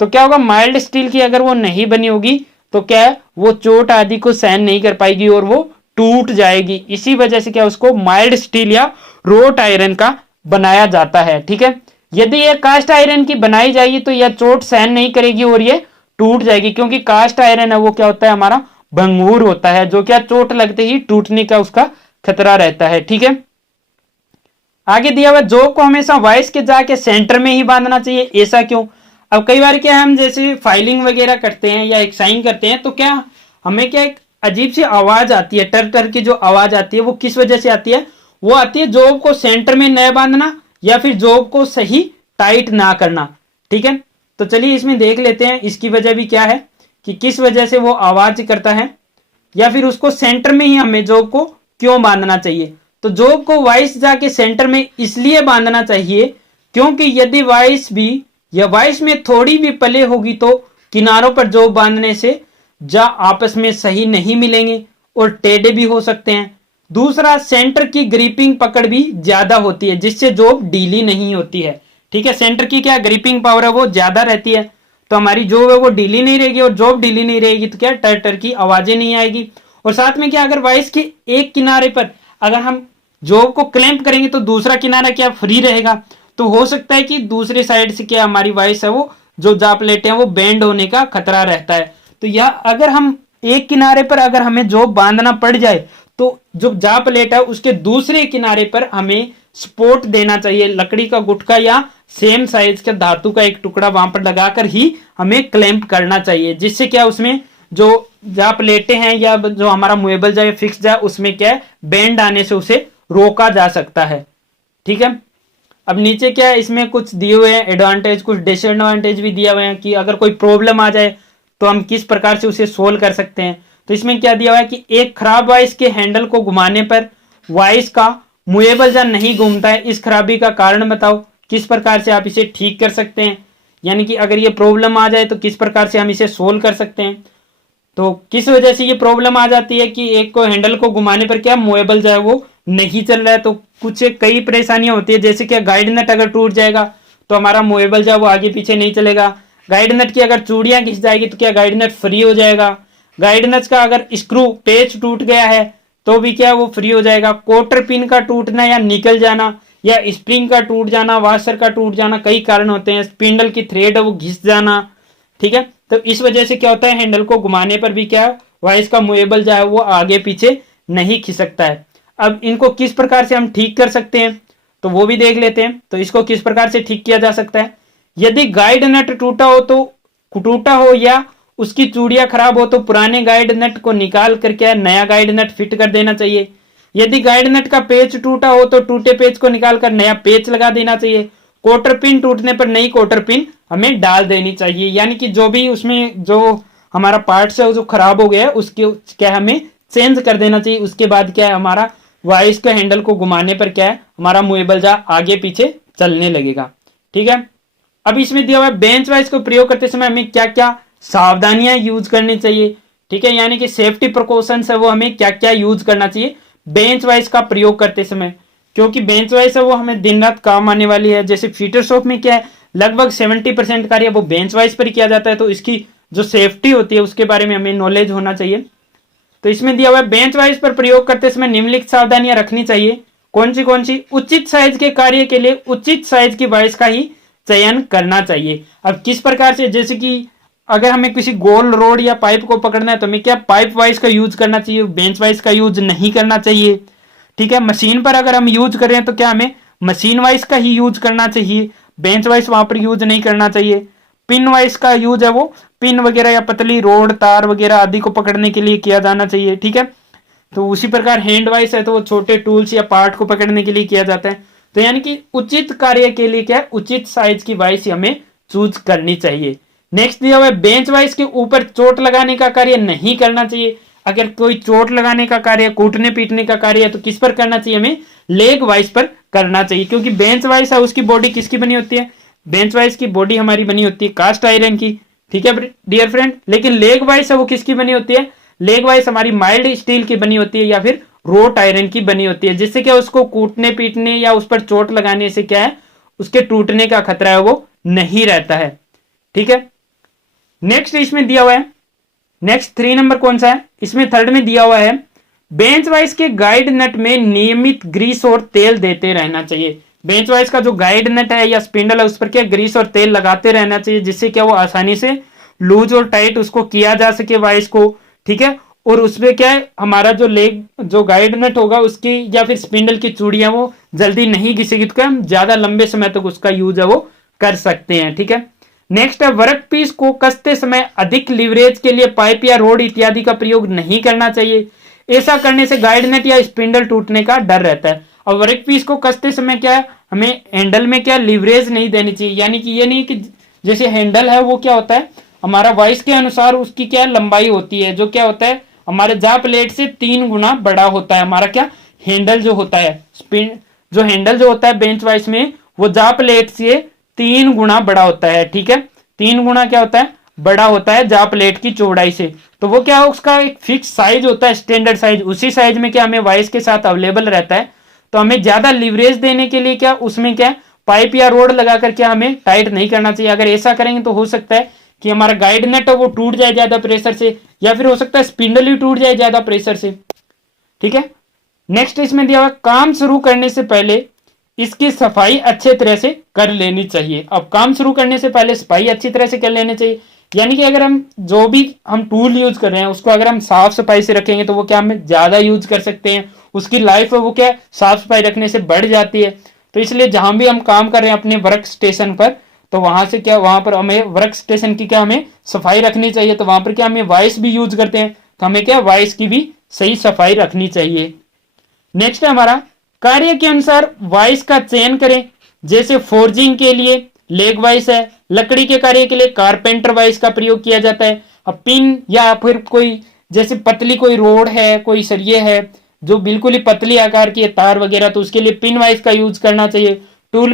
तो क्या होगा, माइल्ड स्टील की अगर वो नहीं बनी होगी तो क्या है वो चोट आदि को सहन नहीं कर पाएगी और वो टूट जाएगी। इसी वजह से क्या उसको माइल्ड स्टील या रोट आयरन का बनाया जाता है, ठीक है। यदि ये कास्ट आयरन की बनाई जाएगी तो यह चोट सहन नहीं करेगी और ये टूट जाएगी, क्योंकि कास्ट आयरन है वो क्या होता है, हमारा भंगूर होता है, जो क्या चोट लगते ही टूटने का उसका खतरा रहता है, ठीक है। आगे दिया हुआ जॉब को हमेशा वाइस के जाके सेंटर में ही बांधना चाहिए, ऐसा क्यों। अब कई बार क्या हम जैसे फाइलिंग वगैरह करते हैं या एक्साइन करते हैं तो क्या हमें क्या एक अजीब सी आवाज आती है, टर टर की जो आवाज आती है वो किस वजह से आती है, वो आती है जॉब को सेंटर में न बांधना या फिर जॉब को सही टाइट ना करना, ठीक है। तो चलिए इसमें देख लेते हैं इसकी वजह भी क्या है कि किस वजह से वो आवाज करता है। या फिर उसको सेंटर में ही हमें जॉब को क्यों बांधना चाहिए। तो जॉब को वाइस जाके सेंटर में इसलिए बांधना चाहिए क्योंकि यदि वाइस भी या वाइस में थोड़ी भी पले होगी तो किनारों पर जॉब बांधने से जा आपस में सही नहीं मिलेंगे और टेढ़े भी हो सकते हैं। दूसरा, सेंटर की ग्रिपिंग पकड़ भी ज्यादा होती है जिससे जॉब ढीली नहीं होती है। ठीक है, सेंटर की क्या ग्रिपिंग पावर है वो ज्यादा रहती है, तो हमारी जॉब है वो ढीली नहीं रहेगी, और जॉब ढीली नहीं रहेगी तो क्या टर टर की आवाजें नहीं आएगी। और साथ में क्या, अगर वाइस के एक किनारे पर अगर हम जॉब को क्लैंप करेंगे तो दूसरा किनारा क्या फ्री रहेगा, तो हो सकता है कि दूसरी साइड से क्या हमारी वाइस है वो जो जा प्लेटें हैं वो बेंड होने का खतरा रहता है। तो या अगर हम एक किनारे पर अगर हमें जॉब बांधना पड़ जाए तो जो जा प्लेट है उसके दूसरे किनारे पर हमें सपोर्ट देना चाहिए, लकड़ी का गुटका या सेम साइज का धातु का एक टुकड़ा वहां पर लगाकर ही हमें क्लैंप करना चाहिए, जिससे क्या उसमें जो जा प्लेटें हैं या जो हमारा मूवेबल जाए फिक्स जाए उसमें क्या है बेंड आने से उसे रोका जा सकता है। ठीक है, अब नीचे क्या है इसमें कुछ दिए हुए हैं एडवांटेज, कुछ डिसएडवांटेज भी दिया हुए हैं कि अगर कोई प्रॉब्लम आ जाए तो हम किस प्रकार से उसे सोल्व कर सकते हैं। तो इसमें क्या दिया हुआ है कि एक खराब वाइस के हैंडल को घुमाने पर वाइस का मूवेबल जा नहीं घूमता है, इस खराबी का कारण बताओ, किस प्रकार से आप इसे ठीक कर सकते हैं, यानी कि अगर ये प्रॉब्लम आ जाए तो किस प्रकार से हम इसे सोल्व कर सकते हैं। तो किस वजह से ये प्रॉब्लम आ जाती है कि एक को हैंडल को घुमाने पर क्या मूवेबल जो है वो नहीं चल रहा है, तो कुछ कई परेशानियां होती है, जैसे कि गाइड नट अगर टूट जाएगा तो हमारा मूवेबल जो है वो आगे पीछे नहीं चलेगा। गाइड नट की अगर चूड़ियां घिस जाएगी तो क्या गाइड नट फ्री हो जाएगा। गाइड नट का अगर स्क्रू पेच टूट गया है तो भी क्या वो फ्री हो जाएगा। कोटर पिन का टूटना या निकल जाना या स्प्रिंग का टूट जाना, वाशर का टूट जाना, कई कारण होते हैं। स्पिंडल की थ्रेड है वो घिस जाना। ठीक है, तो इस वजह से क्या होता है हैंडल को घुमाने पर भी क्या वाइस का मूवेबल जो है वो आगे पीछे नहीं खिसकता है। अब इनको किस प्रकार से हम ठीक कर सकते हैं तो वो भी देख लेते हैं। तो इसको किस प्रकार से ठीक किया जा सकता है, यदि गाइड नट टूटा हो या उसकी चूड़ियां खराब हो तो पुराने गाइड नट को निकाल कर क्या नया गाइड नट फिट कर देना चाहिए। यदि गाइड नट का पेच टूटा हो तो टूटे पेच को निकाल कर नया पेच लगा देना चाहिए। कोटर पिन टूटने पर नई कोटर पिन हमें डाल देनी चाहिए, यानी कि जो भी उसमें जो हमारा पार्ट्स है जो खराब हो गया है उसके क्या हमें चेंज कर देना चाहिए। उसके बाद क्या है हमारा वाइस के हैंडल को घुमाने पर क्या है हमारा मूवेबल जा आगे पीछे चलने लगेगा। ठीक है, अब इसमें दिया हुआ है बेंच वाइस को प्रयोग करते समय हमें क्या क्या सावधानियां यूज करनी चाहिए। ठीक है, यानी कि सेफ्टी प्रिकॉशंस है वो हमें क्या क्या यूज करना चाहिए बेंच वाइस का प्रयोग करते समय, क्योंकि बेंच वाइस है वो हमें दिन रात काम आने वाली है। जैसे फीटर शॉप में क्या है लगभग 70% कार्य वो बेंच वाइस पर किया जाता है, तो इसकी जो सेफ्टी होती है उसके बारे में हमें नॉलेज होना चाहिए। तो इसमें दिया हुआ है बेंच वाइस पर प्रयोग करते समय निम्नलिखित सावधानियां रखनी चाहिए। कौन सी उचित साइज के कार्य के लिए उचित साइज की वाइस का ही चयन करना चाहिए। अब किस प्रकार से, जैसे कि अगर हमें किसी गोल रोड या पाइप को पकड़ना है तो हमें क्या पाइप वाइस का यूज करना चाहिए, बेंच वाइस का यूज नहीं करना चाहिए। ठीक है, मशीन पर अगर हम यूज कर रहे हैं तो क्या हमें मशीन वाइस का ही यूज करना चाहिए, बेंच वाइस वहां पर यूज नहीं करना चाहिए। पिन वाइस का यूज है वो पिन वगैरह या पतली रोड तार वगैरह आदि को पकड़ने के लिए किया जाना चाहिए। ठीक है, तो उसी प्रकार हैंड वाइस है तो वो छोटे टूल्स या पार्ट को पकड़ने के लिए किया जाता है। तो यानी कि उचित कार्य के लिए क्या उचित साइज की वाइस हमें चूज करनी चाहिए। नेक्स्ट दिया हुआ है बेंच वाइस के ऊपर चोट लगाने का कार्य नहीं करना चाहिए। अगर कोई चोट लगाने का कार्य कूटने पीटने का कार्य है तो किस पर करना चाहिए हमें लेग वाइस पर करना चाहिए, क्योंकि बेंच वाइस है उसकी बॉडी किसकी बनी होती है, बेंच वाइस की बॉडी हमारी बनी होती है कास्ट आयरन की। ठीक है डियर फ्रेंड, लेकिन लेग वाइस है वो किसकी बनी होती है, लेग वाइस हमारी माइल्ड स्टील की बनी होती है या फिर रोट आयरन की बनी होती है, जिससे क्या उसको कूटने पीटने या उस पर चोट लगाने से क्या है उसके टूटने का खतरा है वो नहीं रहता है। ठीक है, नेक्स्ट इसमें दिया हुआ है नेक्स्ट 3 नंबर कौन सा है, इसमें थर्ड में दिया हुआ है बेंच वाइस के गाइड नट में नियमित ग्रीस और तेल देते रहना चाहिए। बेंच वाइस का जो गाइड नट है या स्पिंडल है उस पर क्या ग्रीस और तेल लगाते रहना चाहिए, जिससे क्या वो आसानी से लूज और टाइट उसको किया जा सके वाइस को। ठीक है, और उसमें क्या है हमारा जो लेग जो गाइड नट होगा उसकी या फिर स्पिंडल की चूड़ियां वो जल्दी नहीं घिसेगी, तो हम ज्यादा लंबे समय तक उसका यूज है वो कर सकते हैं। ठीक है, नेक्स्ट है वर्क पीस को कसते समय अधिक लिवरेज के लिए पाइप या रोड इत्यादि का प्रयोग नहीं करना चाहिए। ऐसा करने से गाइड नट या स्पिंडल टूटने का डर रहता है। और वर्क पीस को कसते समय क्या है हमें हैंडल में क्या लिवरेज नहीं देनी चाहिए, यानी कि ये नहीं कि जैसे हैंडल है वो क्या होता है हमारा वाइस के अनुसार उसकी क्या लंबाई होती है, जो क्या होता है हमारे जा प्लेट से 3 गुना बड़ा होता है। हमारा क्या हैंडल जो होता है, स्पिन जो हैंडल जो होता है बेंच वाइस में, वो जा प्लेट से 3 गुना बड़ा होता है। ठीक है, 3 गुना क्या होता है, बड़ा होता है जा प्लेट की चौड़ाई से। तो वो क्या है, उसका एक फिक्स साइज होता है, स्टैंडर्ड साइज। उसी साइज में क्या हमें वाइस के साथ अवेलेबल रहता है। तो हमें ज्यादा लिवरेज देने के लिए क्या उसमें क्या पाइप या रोड लगा करके हमें टाइट नहीं करना चाहिए। अगर ऐसा करेंगे तो हो सकता है कि हमारा गाइड नेट है वो टूट जाए ज्यादा प्रेशर से, या फिर हो सकता है स्पिंडल ही टूट जाए ज्यादा प्रेशर से। ठीक है, नेक्स्ट इसमें दिया हुआ काम शुरू करने से पहले इसकी सफाई अच्छे तरह से कर लेनी चाहिए। अब काम शुरू करने से पहले सफाई अच्छी तरह से कर लेनी चाहिए, यानी कि अगर हम जो भी हम टूल यूज कर रहे हैं उसको अगर हम साफ सफाई से रखेंगे तो वो क्या हम ज्यादा यूज कर सकते हैं, उसकी लाइफ है वो क्या साफ सफाई रखने से बढ़ जाती है। तो इसलिए जहां भी हम काम कर रहे हैं अपने वर्क स्टेशन पर, तो वहां से क्या वहां पर हमें वर्क स्टेशन की क्या हमें सफाई रखनी चाहिए। तो वहां पर क्या हमें वाइस भी यूज करते हैं, तो हमें क्या वाइस की भी सही सफाई रखनी चाहिए। नेक्स्ट है हमारा कार्य के अनुसार वाइस का चयन करें। जैसे फोर्जिंग के लिए लेग वाइस है, लकड़ी के कार्य के लिए कारपेंटर वाइस का प्रयोग किया जाता है। अब पिन या फिर कोई जैसे पतली कोई रोड है, कोई सरिये है जो बिल्कुल ही पतली आकार की है, तार वगैरह, तो उसके लिए पिन वाइस का यूज करना चाहिए। टूल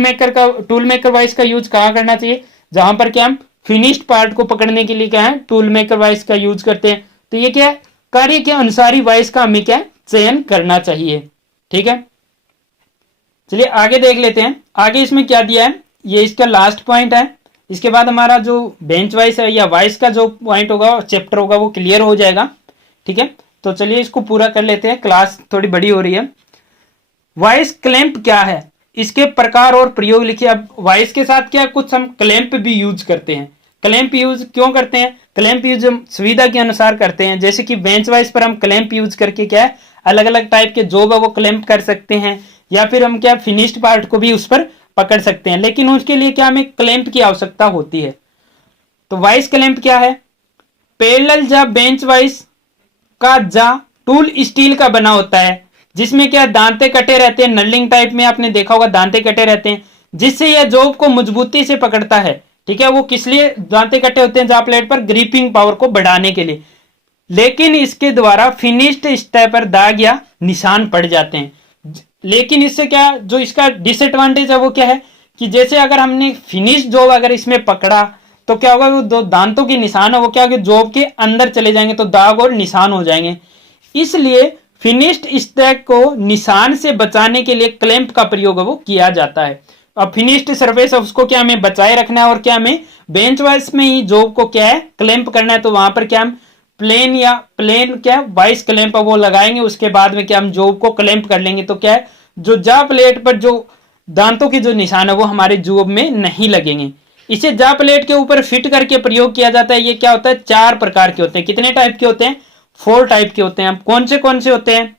मेकर वाइस का यूज कहाँ करना चाहिए, जहां पर क्या हम फिनिश्ड पार्ट को पकड़ने के लिए क्या है टूल मेकर वाइस का यूज करते हैं। तो ये क्या है, कार्य के अनुसार ही वाइस का हमें क्या चयन करना चाहिए। ठीक है, चलिए आगे देख लेते हैं। आगे इसमें क्या दिया है, ये इसका लास्ट पॉइंट है। इसके बाद हमारा जो बेंच वाइस है या वाइस का जो पॉइंट होगा चैप्टर होगा वो क्लियर हो जाएगा। ठीक है, तो चलिए इसको पूरा कर लेते हैं, क्लास थोड़ी बड़ी हो रही है। वाइस क्लैंप क्या है, इसके प्रकार और प्रयोग लिखिए। अब वाइस के साथ क्या कुछ हम क्लैंप भी यूज करते हैं। क्लैंप यूज क्यों करते हैं, क्लैंप यूज हम सुविधा के अनुसार करते हैं। जैसे कि बेंच वाइस पर हम क्लैंप यूज करके क्या है अलग अलग टाइप के जॉब है वो क्लैंप कर सकते हैं, या फिर हम क्या फिनिश्ड पार्ट को भी उस पर पकड़ सकते हैं। लेकिन उसके लिए क्या हमें क्लैंप की आवश्यकता होती है। तो वाइस क्लैंप क्या है, पैरेलल जा बेंच वाइस का जा टूल स्टील का बना होता है, जिसमें क्या दांते कटे रहते हैं, नलिंग टाइप में आपने देखा होगा दांते कटे रहते हैं, जिससे यह जॉब को मजबूती से पकड़ता है। ठीक है, वो किस लिए दांते कटे होते हैं जा प्लेट पर, ग्रिपिंग पावर को बढ़ाने के लिए। लेकिन इसके द्वारा फिनिश्ड सतह पर दाग या निशान पड़ जाते हैं। लेकिन इससे क्या जो इसका डिसएडवांटेज है वो क्या है कि जैसे अगर हमने फिनिश जॉब अगर इसमें पकड़ा तो क्या होगा, वो दो दांतों के निशान है वो क्या होगा जॉब के अंदर चले जाएंगे, तो दाग और निशान हो जाएंगे। इसलिए फिनिश्ड सतह को निशान से बचाने के लिए क्लैंप का प्रयोग है वो किया जाता है। अब फिनिश्ड सरफेस है उसको क्या हमें बचाए रखना है, और क्या हमें बेंच वाइस में ही जॉब को क्या है क्लैंप करना है। तो वहां पर क्या हम प्लेन क्या वाइस क्लैंप वो लगाएंगे, उसके बाद में क्या हम जॉब को क्लैंप कर लेंगे। तो क्या है जो जा प्लेट पर जो दांतों के जो निशान है वो हमारे जॉब में नहीं लगेंगे। इसे जा प्लेट के ऊपर फिट करके प्रयोग किया जाता है। ये क्या होता है 4 प्रकार के होते हैं। कितने टाइप के होते हैं, 4 टाइप के होते हैं। अब कौन से होते हैं,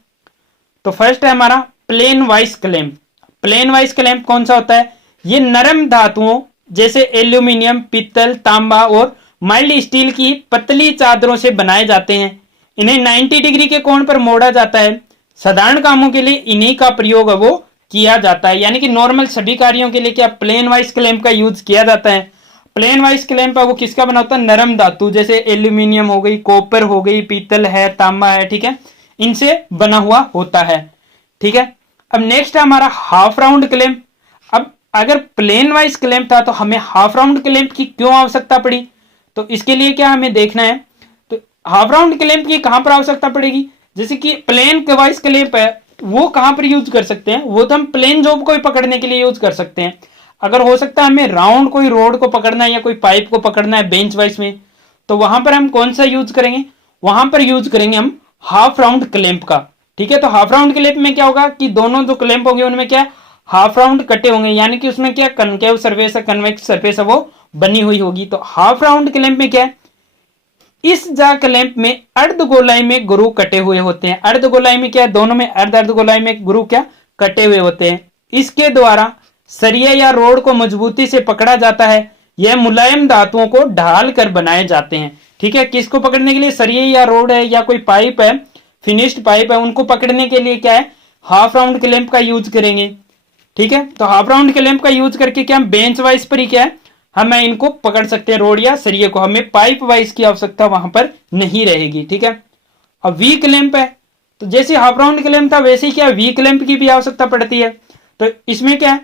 तो फर्स्ट है हमारा plane vice clamp. Plane vice clamp कौन सा होता है, ये नरम धातुओं जैसे एल्यूमिनियम, पीतल, तांबा और माइल्ड स्टील की पतली चादरों से बनाए जाते हैं। इन्हें 90 डिग्री के कोण पर मोड़ा जाता है। साधारण कामों के लिए इन्हीं का प्रयोग वो किया जाता है, यानी कि नॉर्मल सभी कार्यों के लिए क्या प्लेन वाइस क्लैंप का यूज किया जाता है। प्लेन वाइस क्लैंप है वो किसका बना होता है, नरम धातु जैसे एल्यूमिनियम हो गई, कॉपर हो गई, पीतल है, तांबा है, ठीक है, इनसे बना हुआ होता है। ठीक है, अब नेक्स्ट है हमारा हाफ राउंड क्लैंप। अब अगर प्लेन वाइस क्लैंप था तो हमें हाफ राउंड क्लैंप की क्यों आवश्यकता पड़ी, तो इसके लिए क्या हमें देखना है, तो हाफ राउंड क्लैंप की कहां पर आवश्यकता पड़ेगी। जैसे कि प्लेन वाइस क्लैंप है वो कहां पर यूज कर सकते हैं, वो तो हम प्लेन जॉब को भी पकड़ने के लिए यूज कर सकते हैं। अगर हो सकता है हमें राउंड कोई रोड को पकड़ना है या कोई पाइप को पकड़ना है बेंच वाइस में, तो वहां पर हम कौन सा यूज करेंगे, वहां पर यूज करेंगे हम हाफ राउंड क्लैंप का। ठीक है, तो हाफ राउंड क्लैंप में क्या होगा कि दोनों जो क्लैंप होंगे उनमें क्या हाफ राउंड कटे होंगे, यानी कि उसमें क्या कनकेव सरफेस है, कन्वेक्स सरफेस है वो बनी हुई होगी। तो हाफ राउंड क्लैंप में क्या है, इस जा क्लैंप में अर्ध गोलाई में गुरु कटे हुए होते हैं। अर्ध गोलाई में क्या, दोनों में अर्ध गोलाई में गुरु क्या कटे हुए होते हैं। इसके द्वारा सरिया या रोड को मजबूती से पकड़ा जाता है। यह मुलायम धातुओं को ढाल कर बनाए जाते हैं। ठीक है, किसको पकड़ने के लिए, सरिया या रोड है या कोई पाइप है, फिनिश्ड पाइप है, उनको पकड़ने के लिए क्या है हाफ राउंड क्लैंप का यूज करेंगे। ठीक है, तो हाफ राउंड क्लैंप का यूज करके क्या हम बेंच वाइस पर ही क्या है हम इनको पकड़ सकते हैं, रोड या सरिये को। हमें पाइप वाइस की आवश्यकता वहां पर नहीं रहेगी। ठीक है, अब वी क्लैंप है, तो जैसे हाफ राउंड क्लैंप था वैसे ही क्या वी क्लैंप की भी आवश्यकता पड़ती है। तो इसमें क्या है,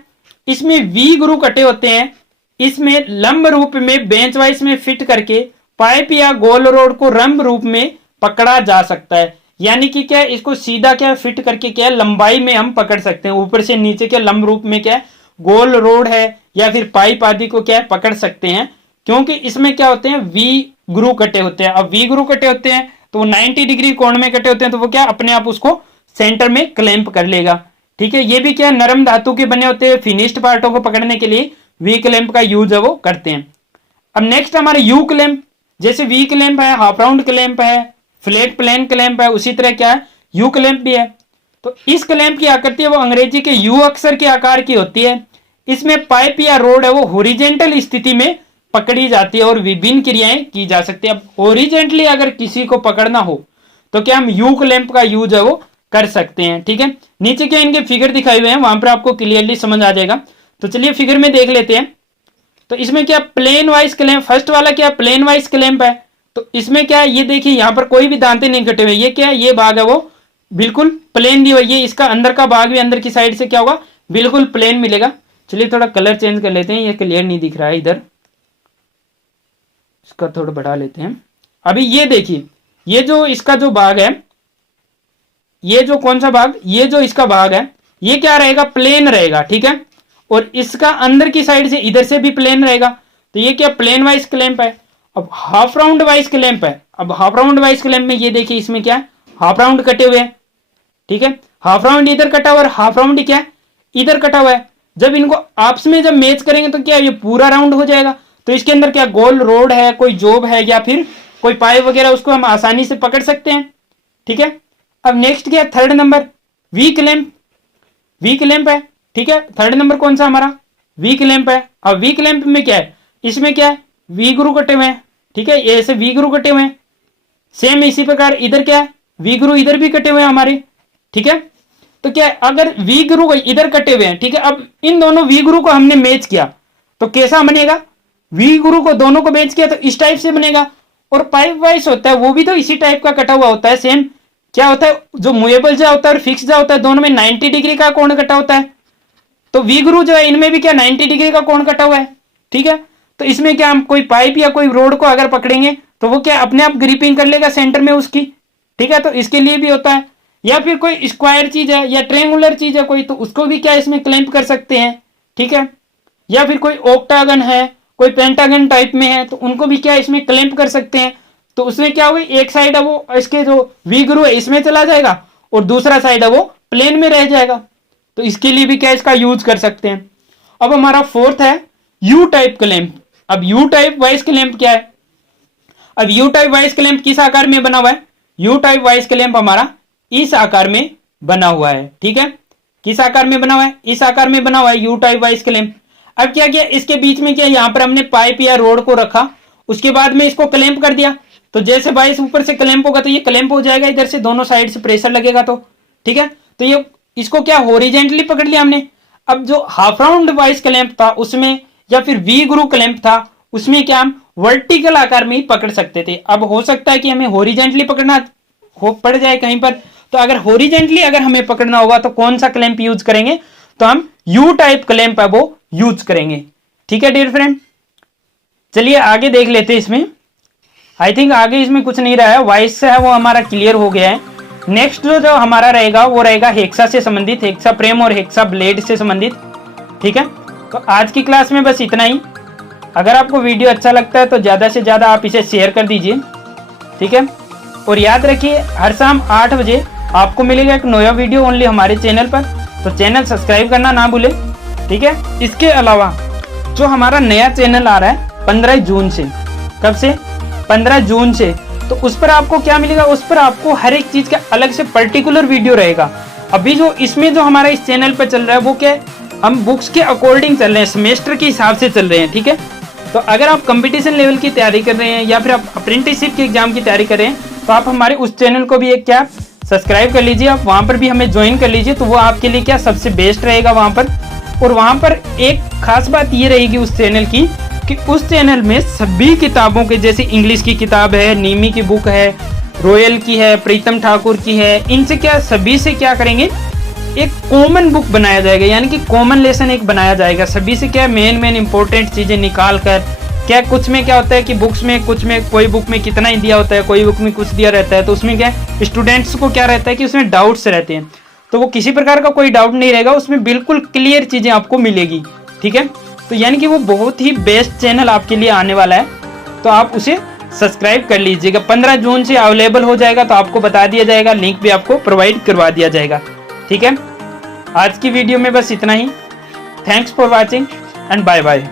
इसमें वी ग्रू कटे होते हैं, इसमें लंब रूप में बेंच वाइज में फिट करके पाइप या गोल रोड को लंब रूप में पकड़ा जा सकता है। यानी कि क्या इसको सीधा क्या फिट करके क्या लंबाई में हम पकड़ सकते हैं, ऊपर से नीचे क्या लंब रूप में क्या गोल रोड है या फिर पाइप आदि को क्या पकड़ सकते हैं, क्योंकि इसमें क्या होते हैं वी ग्रू कटे होते हैं। अब वी ग्रू कटे होते हैं तो वो 90 डिग्री कोण में कटे होते हैं, तो वो क्या अपने आप उसको सेंटर में क्लैंप कर लेगा। ठीक है, ये भी क्या नरम धातु के बने होते हैं, फिनिश्ड पार्टों को पकड़ने के लिए वी क्लैंप का यूज है वो करते हैं। अब नेक्स्ट हमारे यू क्लैंप, जैसे वी क्लैंप है, हाफ राउंड क्लैंप है, फ्लैट प्लेन क्लैंप है, उसी तरह क्या है यू क्लैंप भी है। तो इस क्लैंप की आकृति है वो अंग्रेजी के यू अक्षर के आकार की होती है। इसमें पाइप या रोड है वो हॉरिजॉन्टल स्थिति में पकड़ी जाती है और विभिन्न क्रियाएं की जा सकती है। अब हॉरिजॉन्टली अगर किसी को पकड़ना हो तो क्या हम यू क्लैंप का यूज है वो कर सकते हैं। ठीक है, नीचे क्या इनके फिगर दिखाए हुए हैं, वहां पर आपको क्लियरली समझ आ जाएगा। तो चलिए फिगर में देख लेते हैं। तो इसमें क्या प्लेन वाइज क्लैंप, फर्स्ट वाला क्या प्लेन वाइज क्लैंप है, तो इसमें क्या है ये देखिए यहाँ पर कोई भी दांते नहीं कटे हुए, ये क्या है ये भाग है वो बिल्कुल प्लेन दी हुई है, इसका अंदर का भाग भी अंदर की साइड से क्या होगा बिल्कुल प्लेन मिलेगा। चलिए थोड़ा कलर चेंज कर लेते हैं, ये क्लियर नहीं दिख रहा है इधर, इसका थोड़ा बढ़ा लेते हैं। अभी ये देखिए ये जो इसका जो भाग है, ये जो कौन सा भाग, ये जो इसका भाग है ये क्या रहेगा प्लेन रहेगा। ठीक है, और इसका अंदर की साइड से इधर से भी प्लेन रहेगा, तो ये क्या प्लेन वाइज क्लैंप है। अब हाफ राउंड वाइज क्लैंप है, अब हाफ राउंड वाइज क्लैंप में ये देखिए इसमें क्या हाफ राउंड कटे हुए हैं। ठीक है, हाफ राउंड इधर कटा हुआ और हाफ राउंड क्या इधर कटा हुआ है। जब इनको आपस में जब मैच करेंगे तो क्या ये पूरा राउंड हो जाएगा। तो इसके अंदर क्या गोल रोड है, कोई जॉब है या फिर कोई पाइप वगैरह, उसको हम आसानी से पकड़ सकते हैं। ठीक है, अब नेक्स्ट क्या third number V clamp, V clamp है। ठीक है, थर्ड नंबर कौन सा हमारा वी क्लैंप है। अब वी क्लैंप में क्या है, इसमें क्या है वी ग्रू कटे हुए हैं। ठीक है, ऐसे वी ग्रू कटे हुए हैं, सेम इसी प्रकार इधर क्या है वी ग्रू इधर भी कटे हुए हैं हमारे। ठीक है, तो क्या है अगर वी ग्रू इधर कटे हुए हैं, ठीक है, अब इन दोनों वी ग्रू को हमने मैच किया तो कैसा बनेगा, वी ग्रू को दोनों को मैच किया तो इस टाइप से बनेगा। और पाइप वाइज होता है वो भी तो इसी टाइप का कटा हुआ होता है, सेम क्या होता है जो मूवेबल जा होता है और फिक्स जा होता है, दोनों में 90 डिग्री का कोण कटा होता है। तो वी ग्रू जो है इनमें भी क्या 90 डिग्री का कोण कटा हुआ है। ठीक है, तो इसमें क्या हम कोई पाइप या कोई रोड को अगर पकड़ेंगे तो वो क्या अपने आप ग्रिपिंग कर लेगा सेंटर में उसकी। ठीक है, तो इसके लिए भी होता है, या फिर कोई स्क्वायर चीज है या ट्रेंगुलर चीज है कोई, तो उसको भी क्या इसमें क्लैंप कर सकते हैं। ठीक है, या फिर कोई ऑक्टागन है, कोई पेंटागन टाइप में है, तो उनको भी क्या इसमें क्लैंप कर सकते हैं। तो उसमें क्या होगा एक साइड है वो इसके जो वी ग्रू है इसमें चला जाएगा और दूसरा साइड है वो प्लेन में रह जाएगा। तो इसके लिए भी क्या इसका यूज कर सकते हैं। अब हमारा फोर्थ है यू टाइप क्लैंप। अब यू टाइप वाइज क्लैंप क्या है, अब यू टाइप वाइज क्लैंप किस आकार में बना हुआ है, यू टाइप वाइज क्लैंप हमारा इस आकार में बना हुआ है। ठीक है, किस आकार में बना हुआ है, इस आकार में बना हुआ है यू टाइप वाइज क्लैंप। अब क्या किया इसके बीच में क्या यहाँ पर हमने पाइप या रोड को रखा, उसके बाद में इसको क्लैंप कर दिया, तो जैसे वाइस ऊपर से क्लैंप होगा तो ये क्लैंप हो जाएगा, इधर से दोनों साइड से प्रेशर लगेगा। तो ठीक है, तो ये इसको क्या हॉरिजॉन्टली पकड़ लिया हमने। अब जो हाफ राउंड वाइज क्लैंप था उसमें या फिर वी ग्रू क्लैंप था उसमें क्या हम वर्टिकल आकार में ही पकड़ सकते थे। अब हो सकता है कि हमें हॉरिजॉन्टली पकड़ना हो पड़ जाए कहीं पर, तो अगर हॉरिजॉन्टली अगर हमें पकड़ना होगा तो कौन सा क्लैंप यूज करेंगे, तो हम यू टाइप क्लैंप है वो यूज करेंगे। ठीक है डियर फ्रेंड, चलिए आगे देख लेते हैं। इसमें आई थिंक आगे इसमें कुछ नहीं रहा है, वाइस से है वो हमारा क्लियर हो गया है। नेक्स्ट जो हमारा रहेगा वो रहेगा हेक्सा से संबंधित, हेक्सा फ्रेम और हेक्सा ब्लेड से संबंधित। ठीक है, तो आज की क्लास में बस इतना ही। अगर आपको वीडियो अच्छा लगता है तो ज़्यादा से ज़्यादा आप इसे शेयर कर दीजिए। ठीक है, और याद रखिए हर शाम 8 बजे आपको मिलेगा एक नया वीडियो ओनली हमारे चैनल पर, तो चैनल सब्सक्राइब करना ना भूलें। ठीक है, इसके अलावा जो हमारा नया चैनल आ रहा है 15 जून से, कब से 15 जून से, तो उस पर आपको क्या मिलेगा, उस पर आपको हर एक चीज का अलग से पर्टिकुलर वीडियो रहेगा। अभी जो इसमें जो हमारा इस चैनल पर चल रहा है वो क्या है, हम बुक्स के अकॉर्डिंग चल रहे हैं, सेमेस्टर के हिसाब से चल रहे हैं। ठीक है, तो अगर आप कंपटीशन लेवल की तैयारी कर रहे हैं या फिर आप अप्रेंटिसशिप के एग्जाम की तैयारी कर रहे हैं तो आप हमारे उस चैनल को भी एक क्या सब्सक्राइब कर लीजिए, आप वहाँ पर भी हमें ज्वाइन कर लीजिए, तो वो आपके लिए क्या सबसे बेस्ट रहेगा वहाँ पर। और वहाँ पर एक खास बात ये रहेगी उस चैनल की कि उस चैनल में सभी किताबों के, जैसे इंग्लिश की किताब है, नीमी की बुक है, रोयल की है, प्रीतम ठाकुर की है, इनसे क्या सभी से क्या करेंगे, एक कॉमन बुक बनाया जाएगा, यानी कि कॉमन लेसन एक बनाया जाएगा। सभी से क्या मेन इंपॉर्टेंट चीजें निकाल कर, क्या कुछ में क्या होता है कि बुक्स में कुछ में कोई बुक में कितना ही दिया होता है, कोई बुक में कुछ दिया रहता है, तो उसमें क्या स्टूडेंट्स को क्या रहता है कि उसमें डाउट्स रहते हैं, तो वो किसी प्रकार का कोई डाउट नहीं रहेगा, उसमें बिल्कुल क्लियर चीजें आपको मिलेगी। ठीक है, तो यानी कि वो बहुत ही बेस्ट चैनल आपके लिए आने वाला है, तो आप उसे सब्सक्राइब कर लीजिएगा। 15 जून से अवेलेबल हो जाएगा, तो आपको बता दिया जाएगा, लिंक भी आपको प्रोवाइड करवा दिया जाएगा। ठीक है, आज की वीडियो में बस इतना ही। Thanks for watching and bye bye.